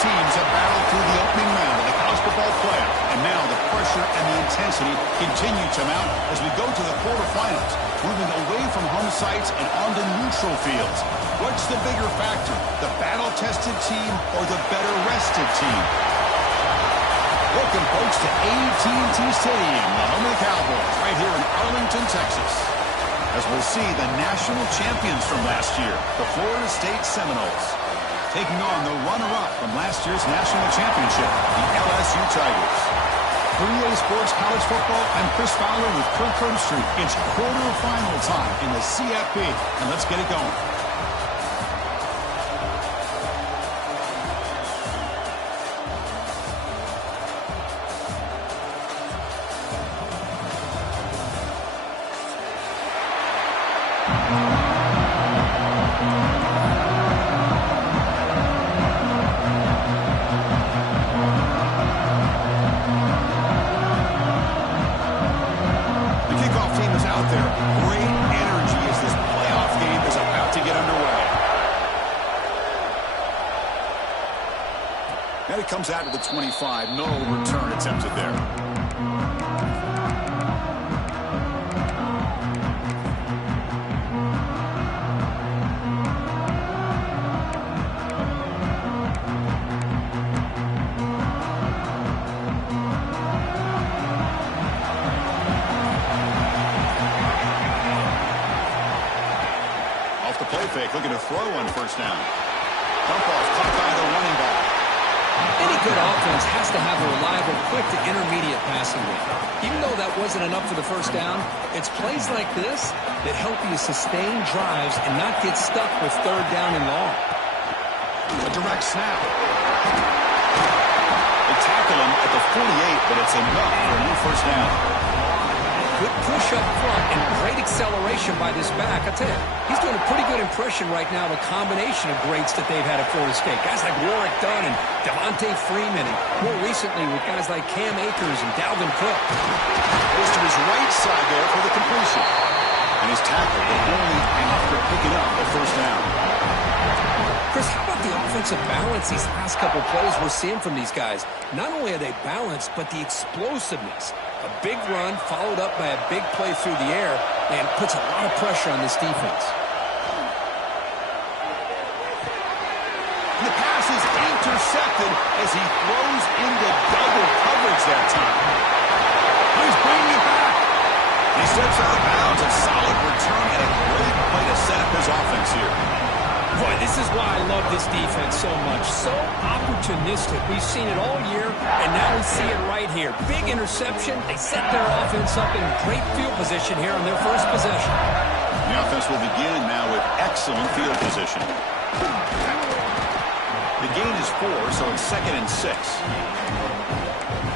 teams have battled through the opening round of the college football playoff, and now the pressure and the intensity continue to mount as we go to the quarterfinals, moving away from home sites and onto neutral fields. What's the bigger factor, the battle-tested team or the better-rested team? Welcome, folks, to AT&T Stadium, the home of the Cowboys, right here in Arlington, Texas. As we'll see the national champions from last year, the Florida State Seminoles, taking on the runner-up from last year's national championship, the LSU Tigers. 3A Sports College Football, I'm Chris Fowler with Kirk Herbstreit. It's quarterfinal time in the CFP, and let's get it going. Comes out of the 25. No return attempted there. Off the play fake, looking to throw on first down. Dump off, caught by the running back. Any good offense has to have a reliable, quick to intermediate passing game. Even though that wasn't enough for the first down, it's plays like this that help you sustain drives and not get stuck with third down and long. A direct snap. They tackle him at the 48, but it's enough for a new first down. Good push up front and great acceleration by this back. I tell you, he's doing a pretty good impression right now of a combination of greats that they've had at Florida State. Guys like Warwick Dunn and Devontae Freeman, and more recently with guys like Cam Akers and Dalvin Cook. Goes to his right side there for the completion. And he's tackled, but only after picking up the first down. Chris, how about the offensive balance these last couple plays we're seeing from these guys? Not only are they balanced, but the explosiveness. A big run followed up by a big play through the air and puts a lot of pressure on this defense. The pass is intercepted as he throws into double coverage that time. He's bringing it back. He steps out of bounds, a solid return and a great play to set up his offense here. Boy, this is why I love this defense so much. So opportunistic. We've seen it all year, and now we see it right here. Big interception. They set their offense up in great field position here on their first possession. The offense will begin now with excellent field position. The gain is 4, so it's 2nd and 6.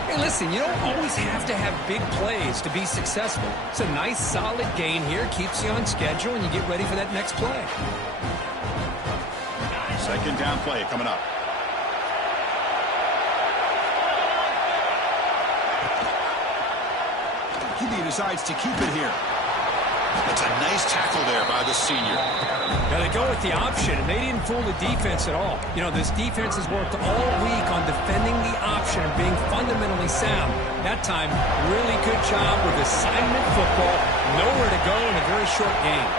Hey, listen, you don't always have to have big plays to be successful. It's a nice, solid gain here. Keeps you on schedule, and you get ready for that next play. Second down play coming up. He decides to keep it here. That's a nice tackle there by the senior. Now they go with the option, and they didn't fool the defense at all. You know, this defense has worked all week on defending the option and being fundamentally sound. That time, really good job with assignment football. Nowhere to go in a very short game.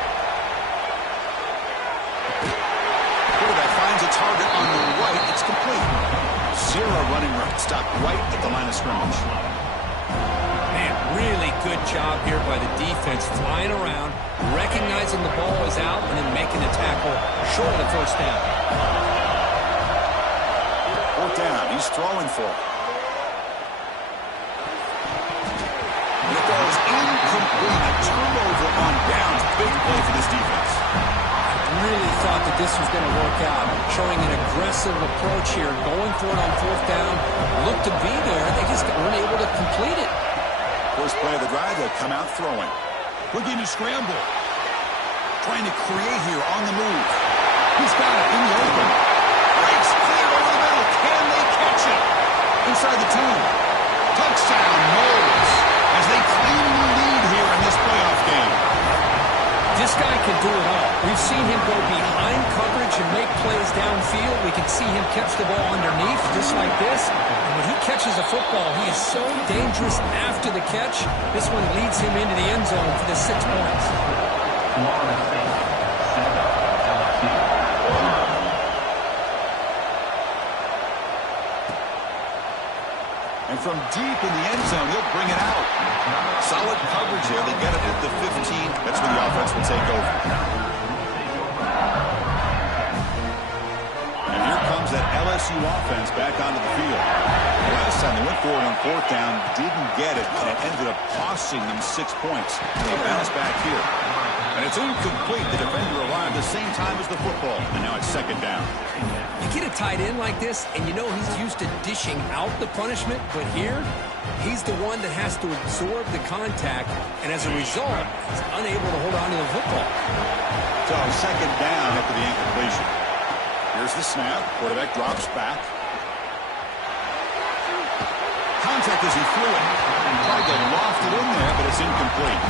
A target on the right, it's complete. 0 running room, stopped right at the line of scrimmage. Man, really good job here by the defense, flying around, recognizing the ball is out, and then making the tackle short of the first down. 4th down, he's throwing for it. And it goes incomplete, a turnover on downs. Big play for this defense. Really thought that this was going to work out, showing an aggressive approach here, going for it on 4th down. Looked to be there. They just weren't able to complete it. First play of the drive, they'll come out throwing. Looking to scramble. Trying to create here on the move. He's got it in the open. Breaks clear over the middle. Can they catch it? Inside the 2. Touchdown, Knowles, as they claim the lead here in this playoff game. This guy can do it all. We've seen him go behind coverage and make plays downfield. We can see him catch the ball underneath, just like this. And when he catches a football, he is so dangerous after the catch. This one leads him into the end zone for the 6 points. And from deep in the end zone, he'll bring it out. Solid coverage here. They get it at the 15. That's when the offense will take over. And here comes that LSU offense back onto the field. Last time they went for it on 4th down, didn't get it, and it ended up costing them 6 points. They bounce back here. And it's incomplete. The defender arrived the same time as the football, and now it's 2nd down. You get a tight end like this, and you know he's used to dishing out the punishment, but here, he's the one that has to absorb the contact, and as a result, he's unable to hold on to the football. So 2nd down after the incompletion. Here's the snap. Quarterback drops back. Contact as he threw it. Tried to loft it in there, but it's incomplete.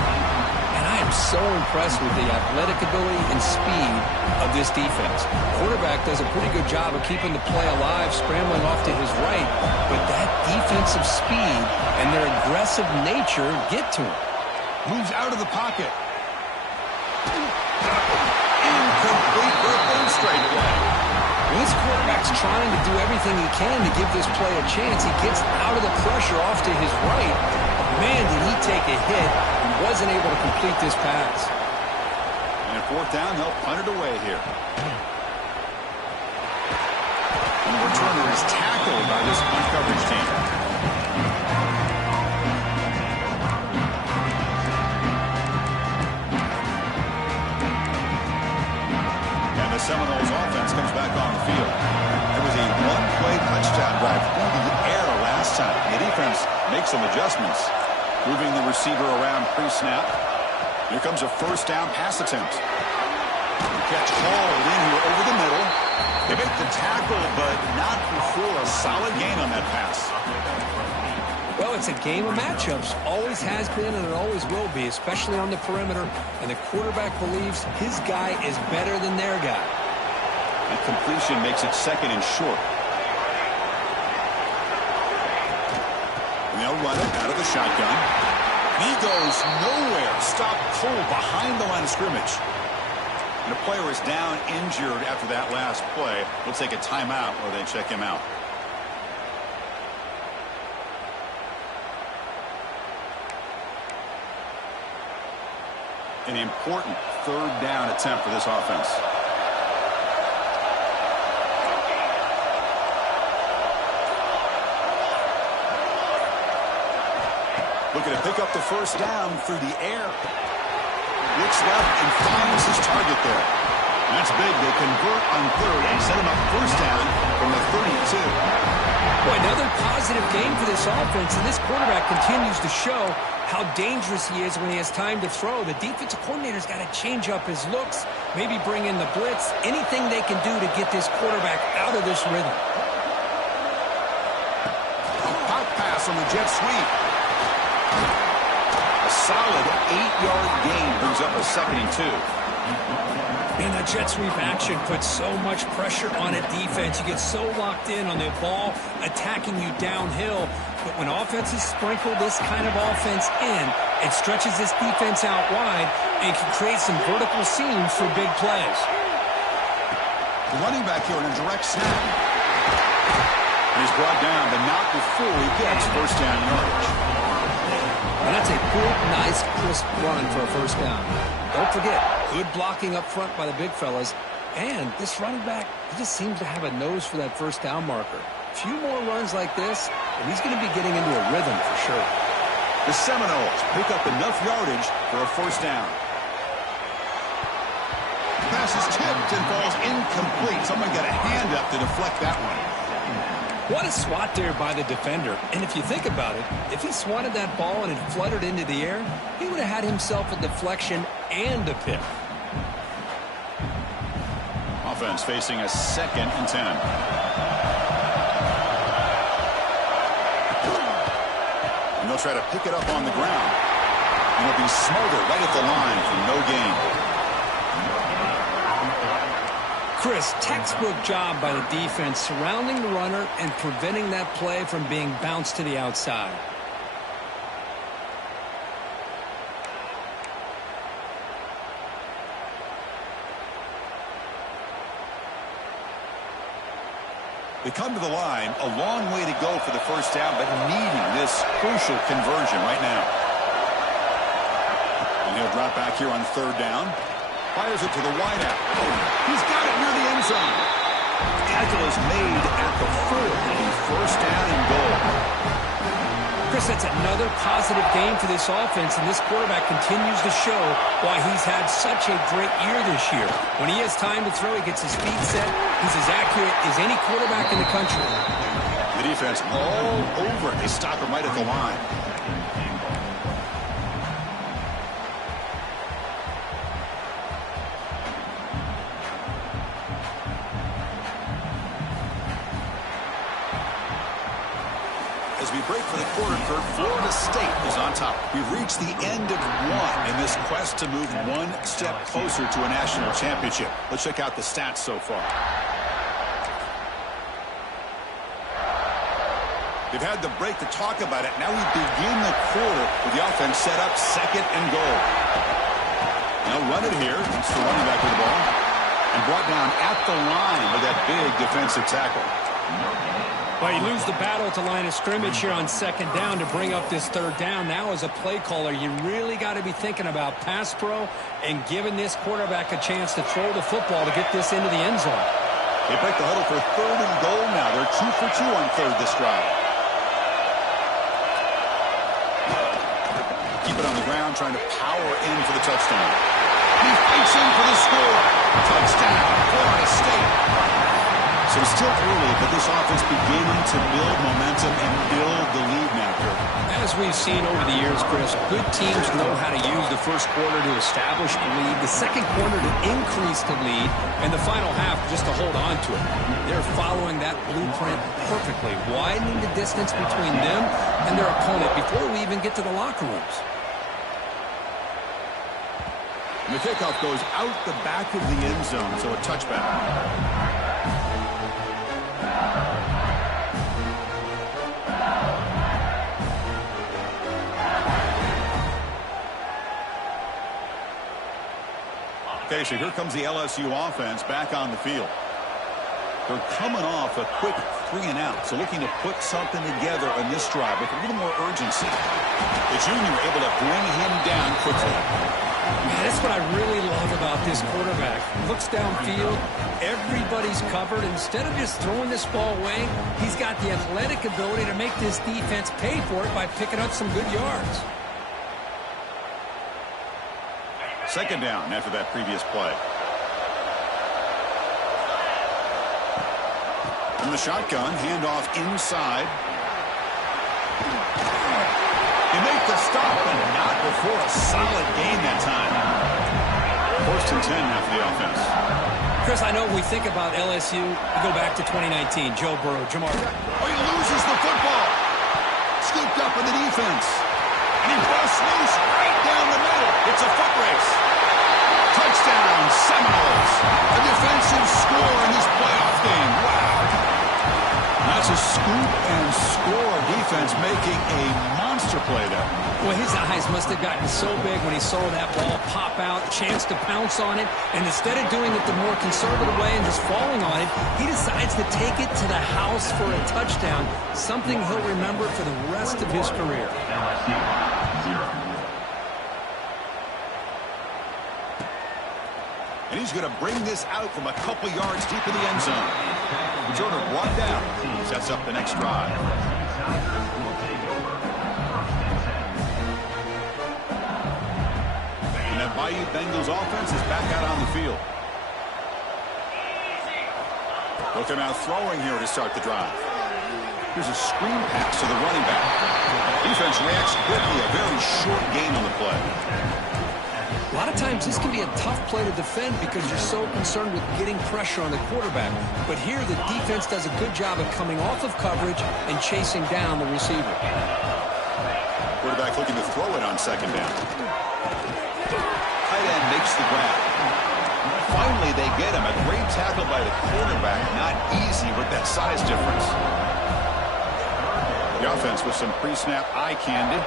And I am so impressed with the athletic ability and speed of this defense. Quarterback does a pretty good job of keeping the play alive, scrambling off to his right, but that defensive speed and their aggressive nature get to him. Moves out of the pocket. Incomplete for a third straight away. When this quarterback's trying to do everything he can to give this play a chance, he gets out of the pressure off to his right. Man, did he take a hit and wasn't able to complete this pass. And 4th down, they'll punt it away here. And the returner is tackled by this punt coverage team. And the Seminoles offense comes back on the field. It was a one-play touchdown drive through the air last time. The defense makes some adjustments. Moving the receiver around pre-snap. Here comes a 1st down pass attempt. Catch hauled in here over the middle. They make the tackle, but not before a solid gain on that pass. Well, it's a game of matchups. Always has been and it always will be, especially on the perimeter. And the quarterback believes his guy is better than their guy. And completion makes it 2nd and short. And they'll run it out of the shotgun. He goes nowhere. Stop cold behind the line of scrimmage. And the player is down injured after that last play. We'll take a timeout or they check him out. An important 3rd down attempt for this offense. Looking to pick up the 1st down through the air. Looks left and finds his target there. That's big. They convert on 3rd and set him up 1st down from the 32. Boy, another positive game for this offense, and this quarterback continues to show how dangerous he is when he has time to throw. The defensive coordinator's got to change up his looks, maybe bring in the blitz, anything they can do to get this quarterback out of this rhythm. A pop pass on the jet sweep. A solid 8-yard gain brings up a 2nd and 2. And the jet sweep action puts so much pressure on a defense. You get so locked in on the ball attacking you downhill. But when offenses sprinkle this kind of offense in, it stretches this defense out wide and can create some vertical seams for big plays. The running back here in a direct snap. And he's brought down, but not before he gets 1st down yardage. And that's a good, nice, crisp run for a 1st down. Don't forget, good blocking up front by the big fellas. And this running back, he just seems to have a nose for that 1st down marker. A few more runs like this, and he's going to be getting into a rhythm for sure. The Seminoles pick up enough yardage for a 1st down. The pass is tipped and falls incomplete. Someone got a hand up to deflect that one. What a swat there by the defender. And if you think about it, if he swatted that ball and it fluttered into the air, he would have had himself a deflection and a pick. Offense facing a 2nd and 10. And they'll try to pick it up on the ground. And it'll be Smother right at the line for no gain. Chris, textbook job by the defense surrounding the runner and preventing that play from being bounced to the outside. They come to the line, a long way to go for the first down, but needing this crucial conversion right now. And he'll drop back here on third down. Fires it to the wideout. He's got it near the end zone. Tackle is made at the 4. It'll be first down and goal. Chris, that's another positive game for this offense, and this quarterback continues to show why he's had such a great year this year. When he has time to throw, he gets his feet set. He's as accurate as any quarterback in the country. The defense all over it. They stop him right at the line. As we break for the quarter, Kurt, Florida State is on top. We've reached the end of one in this quest to move one step closer to a national championship. Let's check out the stats so far. They've had the break to talk about it. Now we begin the quarter with the offense set up second and goal. They'll run it here. It's the running back with the ball. And brought down at the line with that big defensive tackle. Well, you lose the battle at the line of scrimmage here on second down to bring up this third down. Now, as a play caller, you really got to be thinking about pass pro and giving this quarterback a chance to throw the football to get this into the end zone. They break the huddle for third and goal now. They're 2 for 2 on third this drive. Keep it on the ground, trying to power in for the touchdown. He fights in for the score. Touchdown, Florida State. So it's still early, but this offense beginning to build momentum and build the lead now, Kurt. As we've seen over the years, Chris, good teams know how to use the first quarter to establish the lead, the second quarter to increase the lead, and the final half just to hold on to it. They're following that blueprint perfectly, widening the distance between them and their opponent before we even get to the locker rooms. And the kickoff goes out the back of the end zone, so a touchback. Okay, so here comes the LSU offense back on the field. They're coming off a quick 3-and-out, so looking to put something together on this drive with a little more urgency. The junior able to bring him down quickly. Man, that's what I really love about this quarterback. Looks downfield, everybody's covered. Instead of just throwing this ball away, he's got the athletic ability to make this defense pay for it by picking up some good yards. Second down after that previous play. From the shotgun, handoff inside. They make the stop, and not before a solid gain that time. First and 10 now for the offense. Chris, I know we think about LSU. We go back to 2019. Joe Burrow, Jamar. Oh, he loses the football. Scooped up in the defense. And he busts loose right down the middle. It's a foot race. Touchdown, Seminoles. A defensive score in this playoff game. Wow. That's a scoop and score defense making a monster play there. Well, his eyes must have gotten so big when he saw that ball pop out, chance to pounce on it, and instead of doing it the more conservative way and just falling on it, he decides to take it to the house for a touchdown, something he'll remember for the rest of his career. And he's going to bring this out from a couple yards deep in the end zone. Jordan brought down. Sets up the next drive. And that Bayou Bengals offense is back out on the field. Look, they're now throwing here to start the drive. Here's a screen pass to the running back. Defense reacts quickly. A very short gain on the play. A lot of times this can be a tough play to defend because you're so concerned with getting pressure on the quarterback. But here the defense does a good job of coming off of coverage and chasing down the receiver. Quarterback looking to throw it on second down. Tight end makes the grab. Finally, they get him. A great tackle by the quarterback. Not easy with that size difference. The offense with some pre-snap eye candy.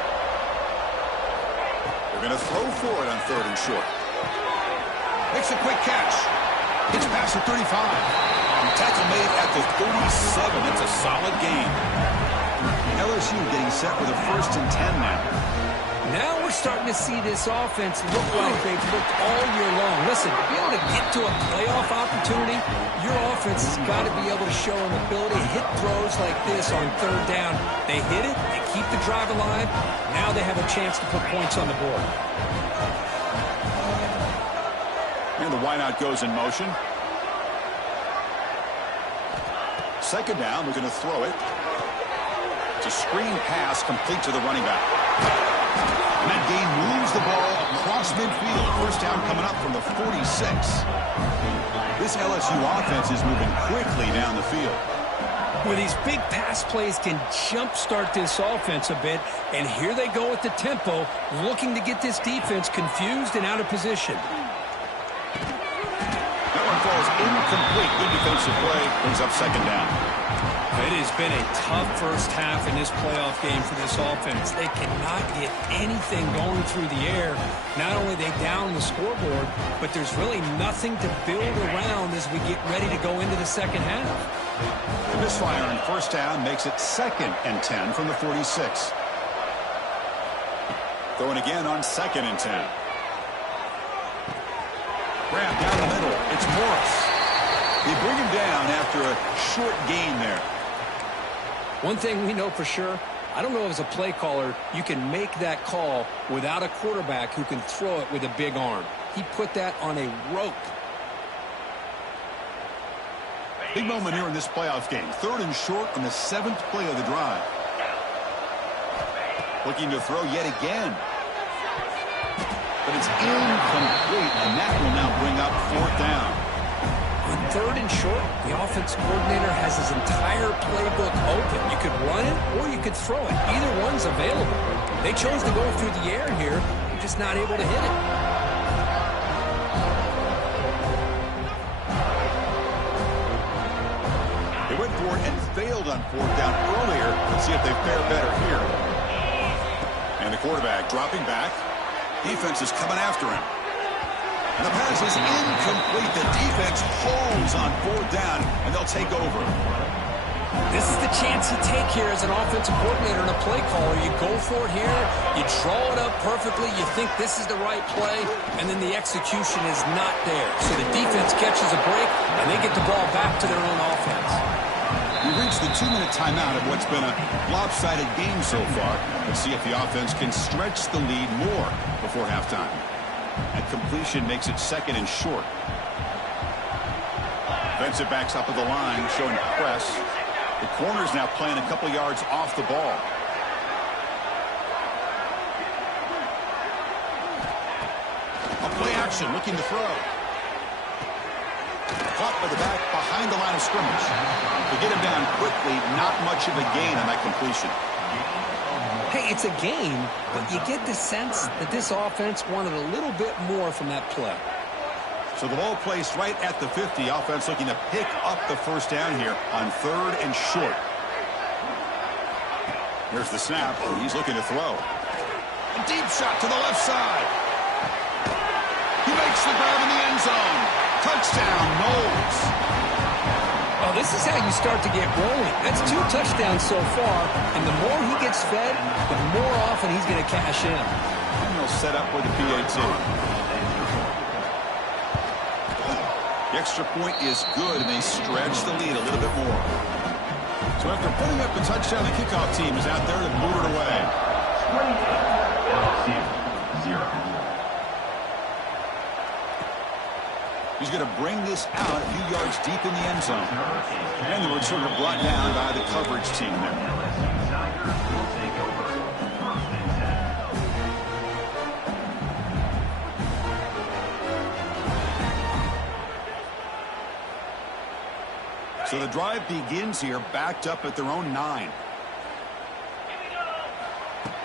They're going to throw for it on 3rd and short. Makes a quick catch. Gets past the 35. Tackle made at the 37. That's a solid gain. LSU getting set with a 1st and 10 now. Now we're starting to see this offense look like they've looked all year long. Listen, to be able to get to a playoff opportunity, your offense has got to be able to show an ability to hit throws like this on 3rd down. They hit it, they keep the drive alive. Now they have a chance to put points on the board. And the wideout goes in motion. 2nd down, we're going to throw it. It's a screen pass complete to the running back. And that gain moves the ball across midfield. 1st down coming up from the 46. This LSU offense is moving quickly down the field. Well, these big pass plays can jumpstart this offense a bit. And here they go with the tempo, looking to get this defense confused and out of position. That one falls incomplete. Good defensive play. Brings up 2nd down. It has been a tough first half in this playoff game for this offense. They cannot get anything going through the air. Not only are they down the scoreboard, but there's really nothing to build around as we get ready to go into the 2nd half. The misfire on 1st down makes it 2nd and 10 from the 46. Throwing again on 2nd and 10. Grab down the middle. It's Morris. They bring him down after a short gain there. One thing we know for sure, I don't know as a play caller, you can make that call without a quarterback who can throw it with a big arm. He put that on a rope. Big moment here in this playoff game. 3rd and short on the 7th play of the drive. Looking to throw yet again. But it's incomplete, and that will now bring up 4th down. On 3rd and short, the offense coordinator has his entire playbook open. You could run it or you could throw it. Either one's available. They chose to go through the air here. They're just not able to hit it. They went for it and failed on 4th down earlier. Let's see if they fare better here. And the quarterback dropping back. Defense is coming after him. And the pass is incomplete. The defense holds on 4th down, and they'll take over. This is the chance you take here as an offensive coordinator and a play caller. You go for it here. You draw it up perfectly. You think this is the right play, and then the execution is not there. So the defense catches a break, and they get the ball back to their own offense. We reached the 2-minute timeout of what's been a lopsided game so far. Let's see if the offense can stretch the lead more before halftime. And completion makes it 2nd and short. Defensive backs up at the line, showing press. The corner's now playing a couple yards off the ball. A play action, looking to throw. Caught by the back behind the line of scrimmage. To get him down quickly, not much of a gain on that completion. Hey, it's a game, but you get the sense that this offense wanted a little bit more from that play. So the ball placed right at the 50. Offense looking to pick up the 1st down here on 3rd and short. Here's the snap. He's looking to throw. A deep shot to the left side. He makes the grab in the end zone. Touchdown, Knowles. Well, this is how you start to get rolling. That's 2 touchdowns so far, and the more he gets fed, the more often he's going to cash in. And he'll set up with the PAT. The extra point is good, and they stretch the lead a little bit more. So after putting up the touchdown, the kickoff team is out there to move it away. 0. He's going to bring this out a few yards deep in the end zone. And the returner brought down by the coverage team there. So the drive begins here, backed up at their own 9.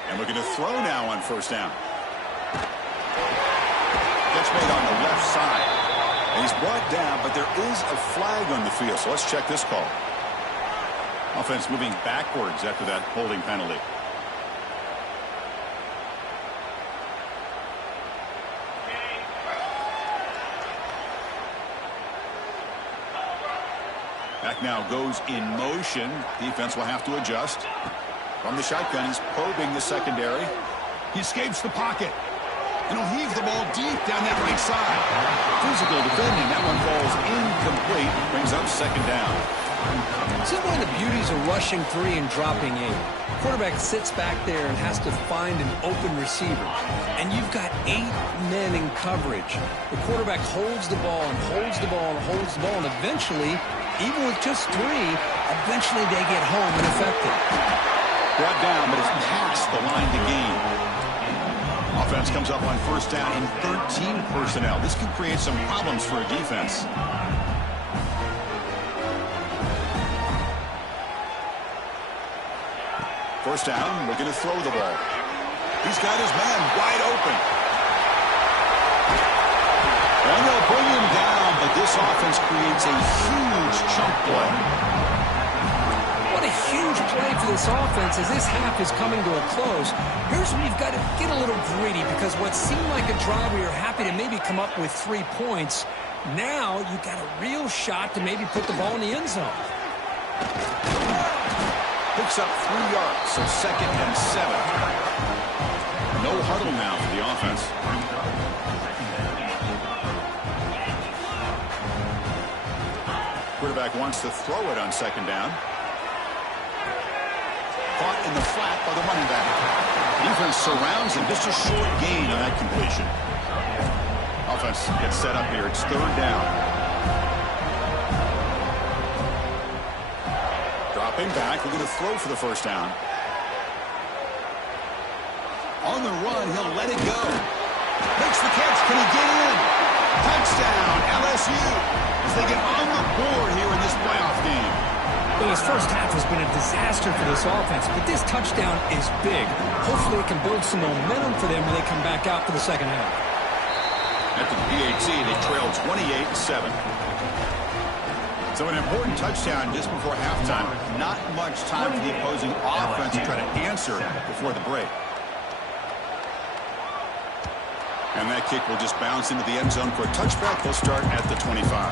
And looking to throw now on 1st down. Catch made on the left side. He's brought down, but there is a flag on the field, so let's check this call. Offense moving backwards after that holding penalty. Back now goes in motion. Defense will have to adjust. From the shotgun, he's probing the secondary. He escapes the pocket. And he'll heave the ball deep down that right side. Physical defending. That one falls incomplete. Brings up second down. This is one of the beauties of rushing 3 and dropping 8. Quarterback sits back there and has to find an open receiver. And you've got 8 men in coverage. The quarterback holds the ball and holds the ball and holds the ball. And eventually, even with just 3, eventually they get home and effective. Brought down, but it's past the line to gain. Offense comes up on first down in 13 personnel. This can create some problems for a defense. First down, looking to throw the ball. He's got his man wide open. And they'll bring him down, but this offense creates a huge chunk play. What a huge play for this offense as this half is coming to a close. Here's where you've got to get a little greedy, because what seemed like a drive where you're happy to maybe come up with 3 points, now you've got a real shot to maybe put the ball in the end zone. Picks up 3 yards, so 2nd and 7. No huddle now for the offense. Quarterback wants to throw it on 2nd down. Caught in the flat by the running back. Defense surrounds him. Just a short gain on that completion. Offense gets set up here. It's 3rd down. Dropping back. We're going to throw for the first down. On the run, he'll let it go. Makes the catch. Can he get in? Touchdown, LSU, as they get on the board here in this playoff game. Well, this first half has been a disaster for this offense, but this touchdown is big. Hopefully it can build some momentum for them when they come back out for the second half. After the PAT, they trail 28-7. So an important touchdown just before halftime. Not much time for the opposing offense to try to answer before the break. And that kick will just bounce into the end zone for a touchback. They'll start at the 25.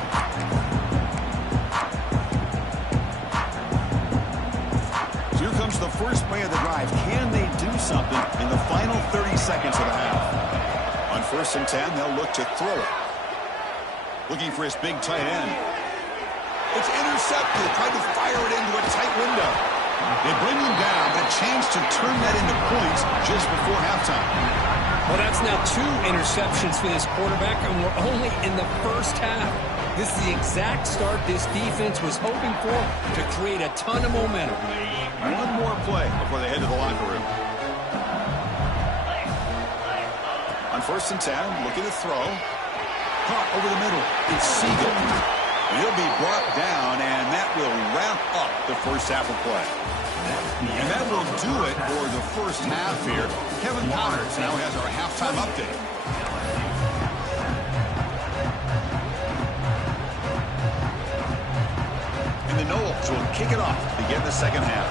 Here comes the first play of the drive. Can they do something in the final 30 seconds of the half? On 1st and 10, they'll look to throw it. Looking for his big tight end. It's intercepted. Tried to fire it into a tight window. They bring him down, but a chance to turn that into points just before halftime. Well, that's now 2 interceptions for this quarterback, and we're only in the first half. This is the exact start this defense was hoping for to create a ton of momentum. One more play before they head to the locker room. On 1st and 10, looking to throw. Caught over the middle. It's Siegel. He'll be brought down, and that will wrap up the first half of play. And that will do it for the first half here. Kevin Connors now has our halftime update. And the Knowles will kick it off to begin the second half.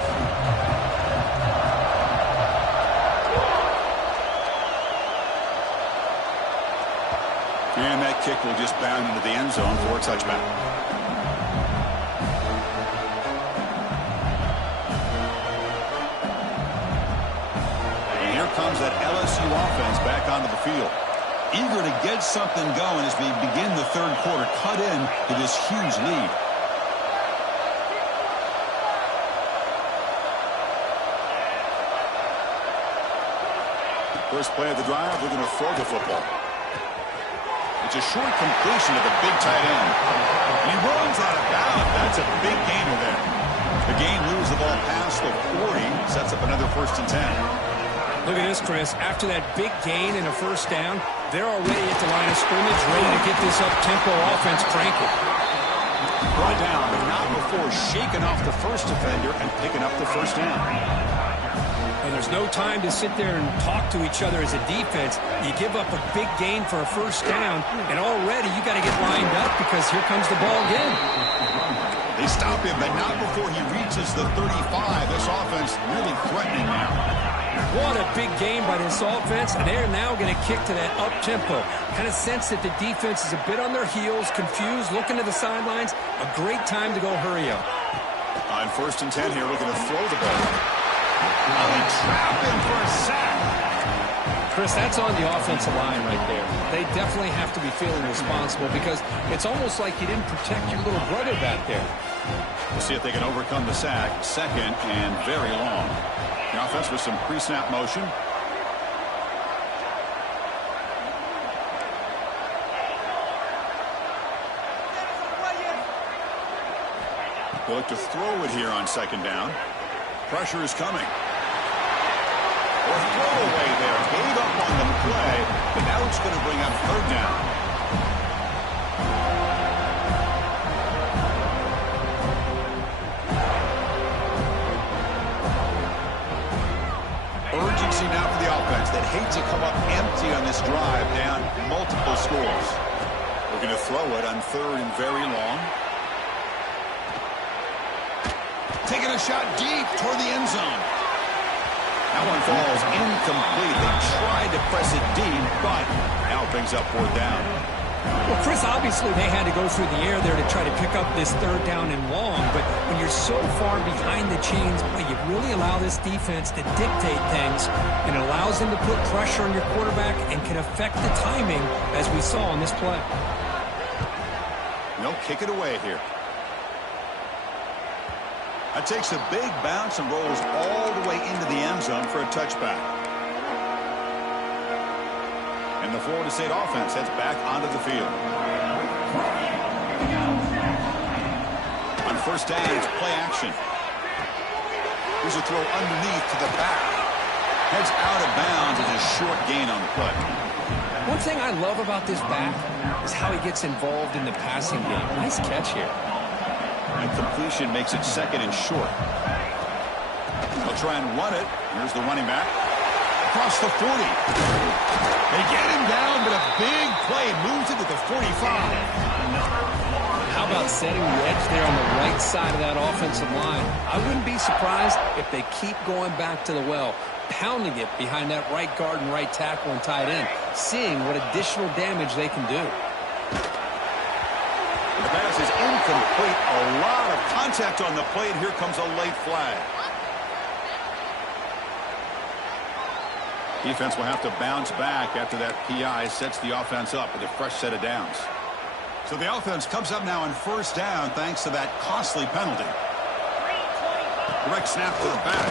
And that kick will just bound into the end zone for a touchback. And here comes that LSU offense back onto the field. Eager to get something going as we begin the 3rd quarter. Cut in to this huge lead. First play of the drive, we're going to throw the football. It's a short completion to the big tight end. And he runs out of bounds. That's a big gainer there. The game moves the ball past the 40, sets up another 1st and 10. Look at this, Chris. After that big gain and a first down, they're already at the line of scrimmage, ready to get this up-tempo offense cranking. Brought down, but not before shaking off the first defender and picking up the first down. And there's no time to sit there and talk to each other as a defense. You give up a big gain for a first down, and already you got to get lined up because here comes the ball again. They stop him, but not before he reaches the 35. This offense really threatening now. What a big game by this offense, and they're now going to kick to that up-tempo. Kind of sense that the defense is a bit on their heels, confused, looking to the sidelines. A great time to go hurry up. On 1st and 10 here, looking to throw the ball. Oh, they trap him for a sack. Chris, that's on the offensive line right there. They definitely have to be feeling responsible because it's almost like you didn't protect your little brother back there. We'll see if they can overcome the sack. 2nd and very long. The offense with some pre-snap motion. They look to throw it here on 2nd down. Pressure is coming. Or throwaway there. Gave up on the play, but now it's going to bring up 3rd down. Urgency now for the offense that hates to come up empty on this drive, down multiple scores. We're going to throw it on 3rd and very long. Taking a shot deep toward the end zone. That one falls incomplete. They tried to press it deep, but now brings up 4th down. Well, Chris, obviously they had to go through the air there to try to pick up this 3rd down and long, but when you're so far behind the chains, boy, you really allow this defense to dictate things, and it allows them to put pressure on your quarterback and can affect the timing, as we saw on this play. No, kick it away here. That takes a big bounce and rolls all the way into the end zone for a touchback. And the Florida State offense heads back onto the field. On 1st down, it's play action. Here's a throw underneath to the back. Heads out of bounds as a short gain on the play. One thing I love about this back is how he gets involved in the passing game. Nice catch here. And completion makes it 2nd and short. They'll try and run it. Here's the running back. Across the 40. They get him down, but a big play moves it to the 45. How about setting the edge there on the right side of that offensive line? I wouldn't be surprised if they keep going back to the well, pounding it behind that right guard and right tackle and tight end, seeing what additional damage they can do. The pass is incomplete. A lot of contact on the play, and here comes a late flag. Defense will have to bounce back after that PI sets the offense up with a fresh set of downs. So the offense comes up now on 1st down thanks to that costly penalty. Direct snap to the back.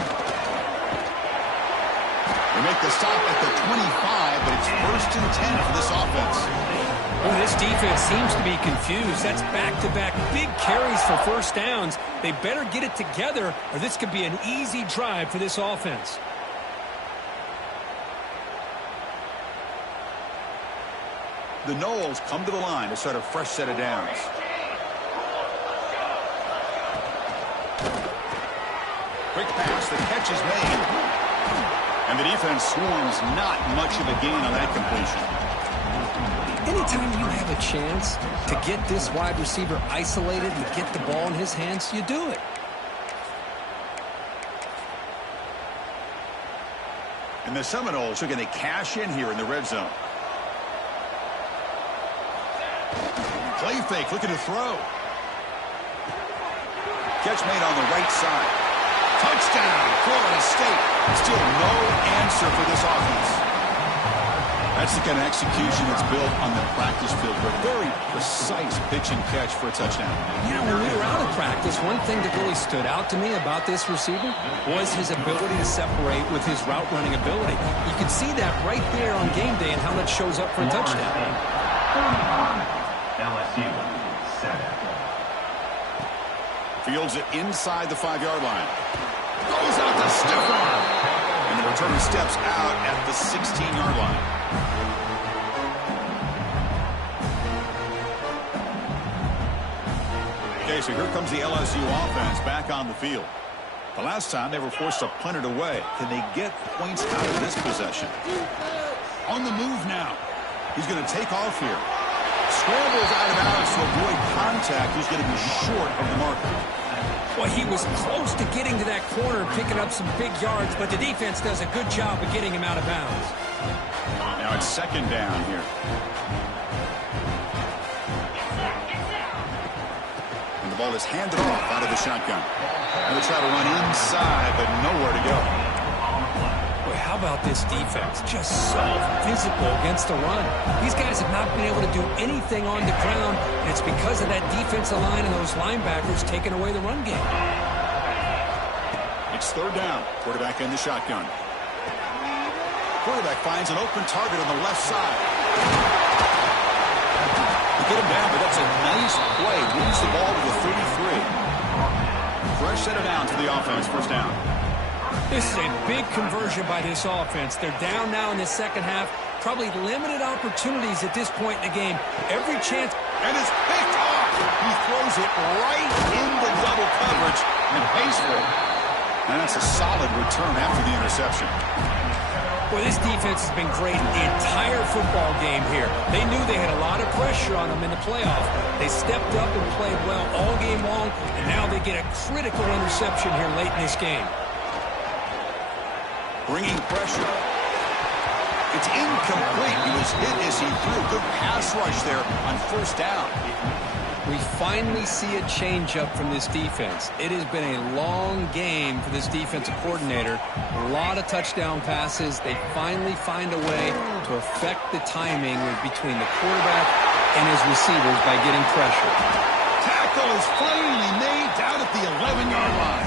They make the stop at the 25, but it's 1st and 10 for this offense. Well, this defense seems to be confused. That's back-to-back big carries for 1st downs. They better get it together, or this could be an easy drive for this offense. The Noles come to the line to start a fresh set of downs. Quick pass, the catch is made. And the defense swarms, not much of a gain on that completion. Anytime you have a chance to get this wide receiver isolated and get the ball in his hands, you do it. And the Seminoles are going to cash in here in the red zone. Play fake, looking to throw. Catch made on the right side. Touchdown, Florida State. Still no answer for this offense. That's the kind of execution that's built on the practice field. A very precise pitch and catch for a touchdown. You know, when we were out of practice, one thing that really stood out to me about this receiver was his ability to separate with his route running ability. You can see that right there on game day and how that shows up for a touchdown. LSU, 7. Fields it inside the 5-yard line. Goes out to stiff arm. And the returner steps out at the 16-yard line. Okay, so here comes the LSU offense back on the field. The last time they were forced to punt it away. Can they get points out of this possession? On the move now. He's going to take off here. Scrambles out of bounds to avoid contact. He's going to be short of the marker. Well, he was close to getting to that corner, picking up some big yards, but the defense does a good job of getting him out of bounds. Now it's second down here. And the ball is handed off out of the shotgun. And they try to run inside, but nowhere to go. Boy, how about this defense? Just so physical against the run. These guys have not been able to do anything on the ground, and it's because of that defensive line and those linebackers taking away the run game. It's third down. Quarterback in the shotgun. Quarterback finds an open target on the left side. They get him down, but that's a nice play. Wins the ball to the 33. Fresh set of down to the offense. First down. This is a big conversion by this offense. They're down now in the second half. Probably limited opportunities at this point in the game. Every chance. And it's picked off. He throws it right into double coverage and pays for it. And that's a solid return after the interception. Well, this defense has been great the entire football game here. They knew they had a lot of pressure on them in the playoffs. They stepped up and played well all game long, and now they get a critical interception here late in this game. Bringing pressure. It's incomplete. He was hit as he threw. Good pass rush there on first down. We finally see a change-up from this defense. It has been a long game for this defensive coordinator. A lot of touchdown passes. They finally find a way to affect the timing between the quarterback and his receivers by getting pressure. Tackle is finally made down at the 11-yard line.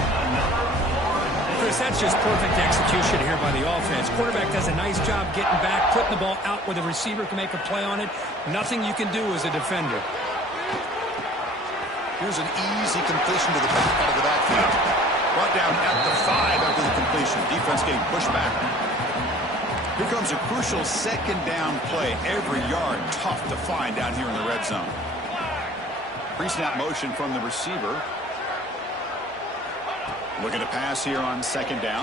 Chris, that's just perfect execution here by the offense. Quarterback does a nice job getting back, putting the ball out where the receiver can make a play on it. Nothing you can do as a defender. Here's an easy completion to the back out of the backfield. Brought down at the 5 after the completion. Defense getting pushed back. Here comes a crucial second down play. Every yard tough to find down here in the red zone. Pre-snap motion from the receiver. Looking to pass here on second down.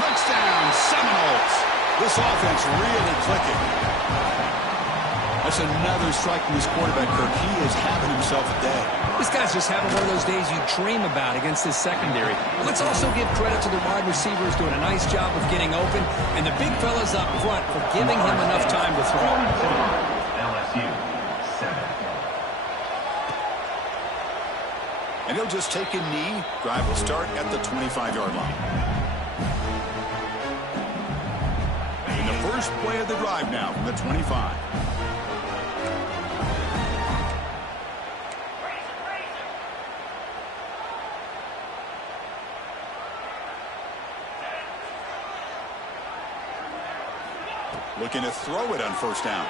Touchdown, Seminoles. This offense really clicking. That's another strike from his quarterback, Kirk. He is having himself a day. This guy's just having one of those days you dream about against this secondary. Let's also give credit to the wide receivers doing a nice job of getting open, and the big fellas up front for giving him enough time to throw. LSU 7. And he'll just take a knee. Drive will start at the 25-yard line. In the first play of the drive now from the 25. Looking to throw it on first down.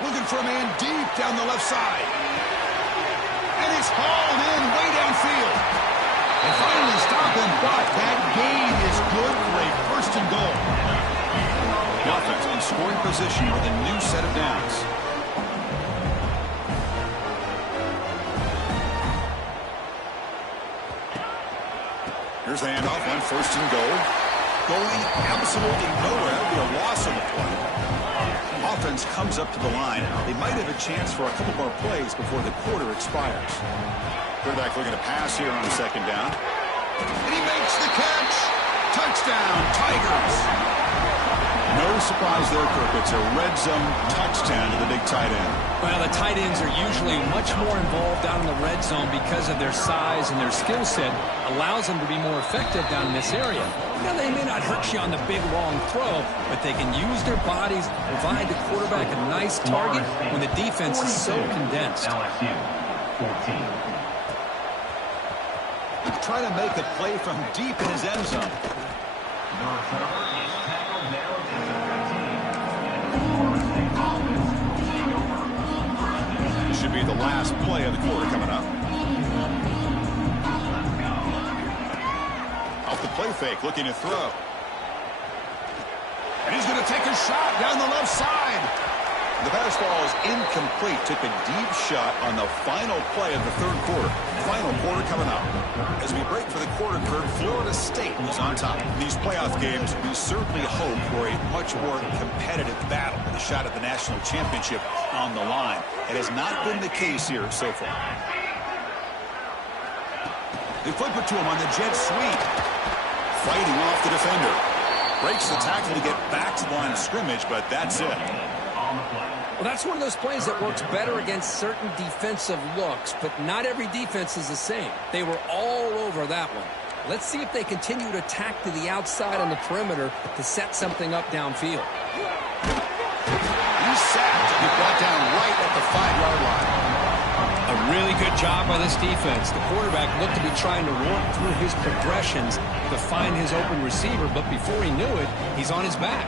Looking for a man deep down the left side. And it's hauled in way downfield. And finally stop him, but that gain is good for a first and goal. The offense in scoring position with a new set of downs. Here's the handoff on first and goal. Going absolutely nowhere. That'll be a loss on the play. Offense comes up to the line. They might have a chance for a couple more plays before the quarter expires. Quarterback looking to pass here on second down. And he makes the catch. Touchdown, Tigers. No surprise there, Kirk. It's a red zone touchdown to the big tight end. Well, the tight ends are usually much more involved down in the red zone because of their size and their skill set allows them to be more effective down in this area. Now, they may not hurt you on the big, long throw, but they can use their bodies, provide the quarterback a nice target when the defense is so condensed. LSU 14. Trying to make a play from deep in his end zone. This should be the last play of the quarter coming up. Off the play fake, looking to throw. And he's going to take a shot down the left side. The pass ball is incomplete. Took a deep shot on the final play of the third quarter. Final quarter coming up. As we break for the quarter curve, Florida State is on top. These playoff games, we certainly hope for a much more competitive battle with a shot at the national championship on the line. It has not been the case here so far. They flip it to him on the jet sweep. Fighting off the defender. Breaks the tackle to get back to the line of scrimmage, but that's it. Well, that's one of those plays that works better against certain defensive looks, but not every defense is the same. They were all over that one. Let's see if they continue to attack to the outside on the perimeter to set something up downfield. He's sacked to be brought down right at the 5-yard line. A really good job by this defense. The quarterback looked to be trying to work through his progressions to find his open receiver, but before he knew it, he's on his back.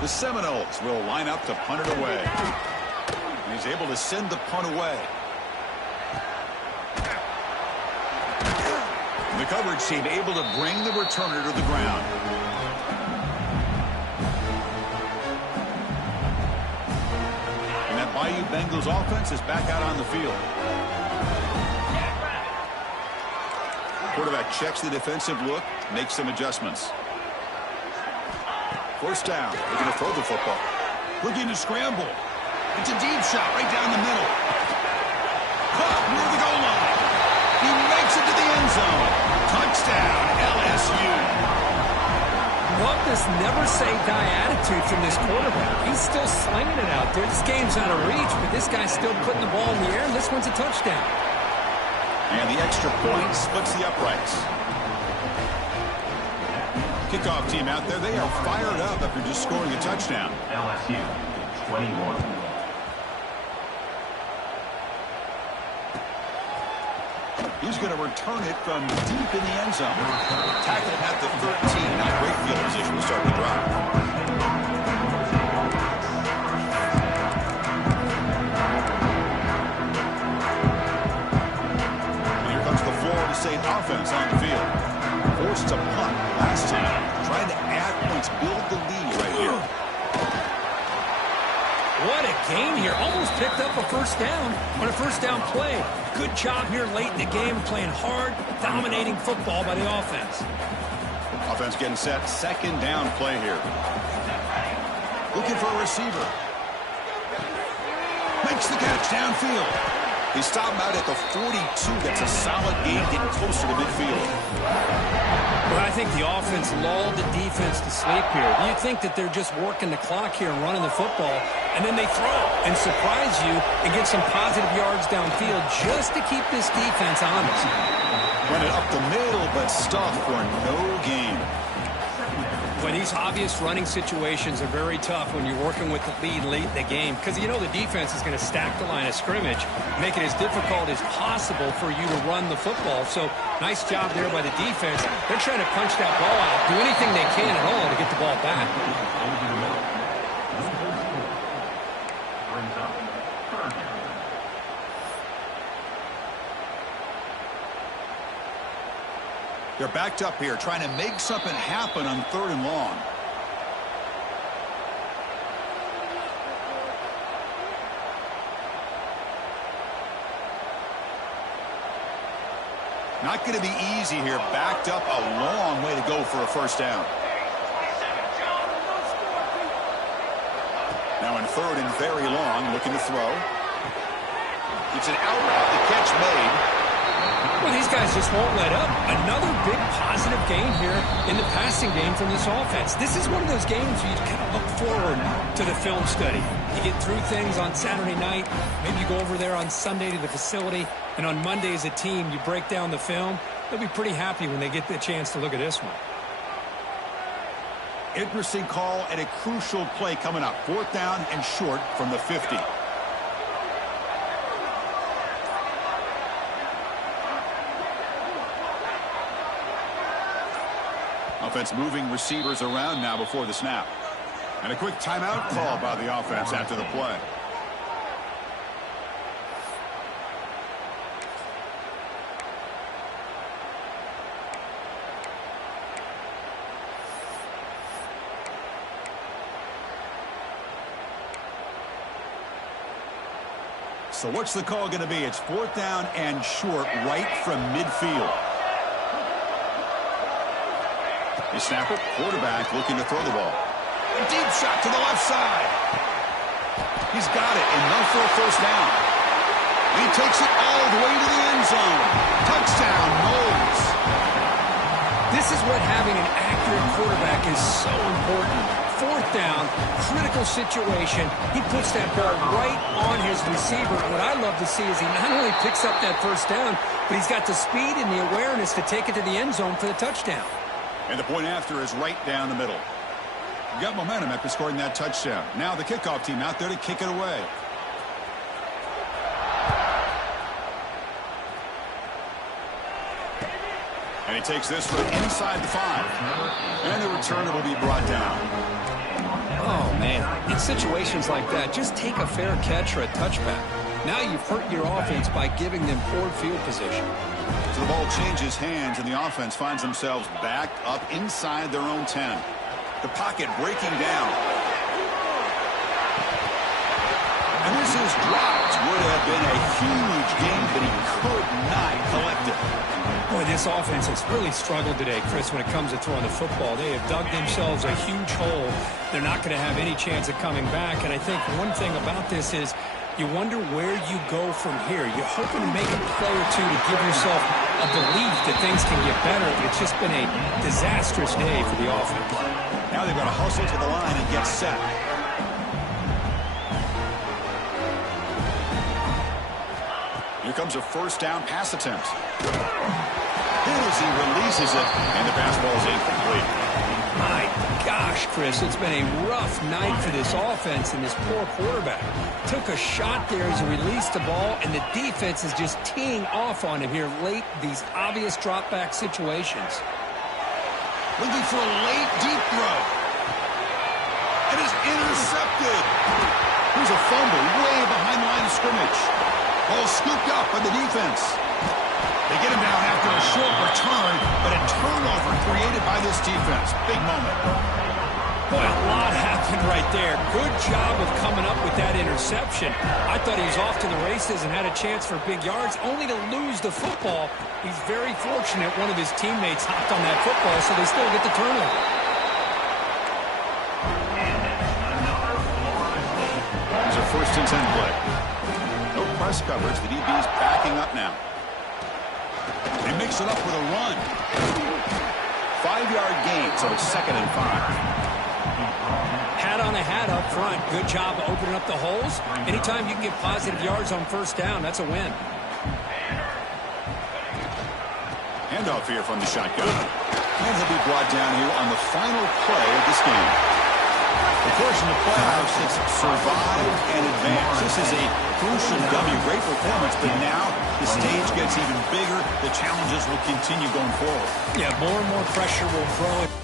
The Seminoles will line up to punt it away. And he's able to send the punt away. The coverage team able to bring the returner to the ground. And that Bayou Bengals offense is back out on the field. Quarterback checks the defensive look, makes some adjustments. First down, looking to throw the football. Looking to scramble. It's a deep shot right down the middle. Caught near the goal line. He makes it to the end zone. Touchdown, LSU. Love this never-say-die attitude from this quarterback. He's still slinging it out there. This game's out of reach, but this guy's still putting the ball in the air, and this one's a touchdown. And the extra point splits the uprights. Kickoff team out there, they are fired up after just scoring a touchdown. LSU 21. He's going to return it from deep in the end zone. Tackle at the 13. Not great field position to start the drive. And here comes the Florida State offense on the field. Forced to punt last time. Trying to add points, build the lead right here. What a game here. Almost picked up a first down on a first down play. Good job here late in the game, playing hard, dominating football by the offense. Offense getting set. Second down play here. Looking for a receiver. Makes the catch downfield. He stopped him out at the 42. That's a solid gain, getting closer to midfield. Well, I think the offense lulled the defense to sleep here. You think that they're just working the clock here and running the football, and then they throw and surprise you and get some positive yards downfield just to keep this defense honest. Run it up the middle, but stuff for no gain. Well, these obvious running situations are very tough when you're working with the lead late in the game because you know the defense is going to stack the line of scrimmage, make it as difficult as possible for you to run the football. So nice job there by the defense. They're trying to punch that ball out, do anything they can at all to get the ball back. They're backed up here, trying to make something happen on 3rd and long. Not going to be easy here. Backed up, a long way to go for a first down. Now in 3rd and very long, looking to throw. It's an out route, the catch made. Well, these guys just won't let up. Another big positive gain here in the passing game from this offense. This is one of those games where you kind of look forward to the film study. You get through things on Saturday night. Maybe you go over there on Sunday to the facility. And on Monday as a team, you break down the film. They'll be pretty happy when they get the chance to look at this one. Interesting call and a crucial play coming up. 4th down and short from the 50. Offense moving receivers around now before the snap. And a quick timeout call by the offense after the play. So what's the call going to be? It's 4th down and short right from midfield. The snapper, quarterback looking to throw the ball. A deep shot to the left side. He's got it, enough for a first down. He takes it all the way to the end zone. Touchdown, Knowles. This is what having an accurate quarterback is so important. 4th down, critical situation. He puts that ball right on his receiver. What I love to see is he not only picks up that first down, but he's got the speed and the awareness to take it to the end zone for the touchdown. And the point after is right down the middle. You got momentum after scoring that touchdown. Now the kickoff team out there to kick it away. And he takes this one inside the 5. And the returner will be brought down. Oh, man. In situations like that, just take a fair catch or a touchback. Now you've hurt your offense by giving them poor field position. So the ball changes hands, and the offense finds themselves back up inside their own 10. The pocket breaking down. And this is dropped. Would have been a huge gain, but he could not collect it. Boy, this offense has really struggled today, Chris, when it comes to throwing the football. They have dug themselves a huge hole. They're not going to have any chance of coming back. And I think one thing about this is you wonder where you go from here. You're hoping to make a play or two to give yourself a belief that things can get better, but it's just been a disastrous day for the offense. Now they've got to hustle to the line and get set. Here comes a first down pass attempt. As he releases it, and the pass ball is incomplete. My gosh, Chris, it's been a rough night for this offense and this poor quarterback. Took a shot there as he released the ball, and the defense is just teeing off on him here late, these obvious drop-back situations. Looking for a late deep throw. It is intercepted. Here's a fumble way behind the line of scrimmage. Ball scooped up by the defense. They get him down after a short return, but a turnover created by this defense. Big moment. Boy, a lot happened right there. Good job of coming up with that interception. I thought he was off to the races and had a chance for big yards, only to lose the football. He's very fortunate one of his teammates hopped on that football, so they still get the turnover. Here's a 1st and 10 play. No press coverage. The DB's backing up now. They mix it up with a run. 5-yard gain, so it's 2nd and 5. Hat on a hat up front. Good job of opening up the holes. Anytime you can get positive yards on first down, that's a win. Handoff here from the shotgun. And he'll be brought down here on the final play of this game. Of course, in the playoffs, it's survive and advance. This is a crucial W. Great performance, but now the stage gets even bigger. The challenges will continue going forward. Yeah, more and more pressure will throw it.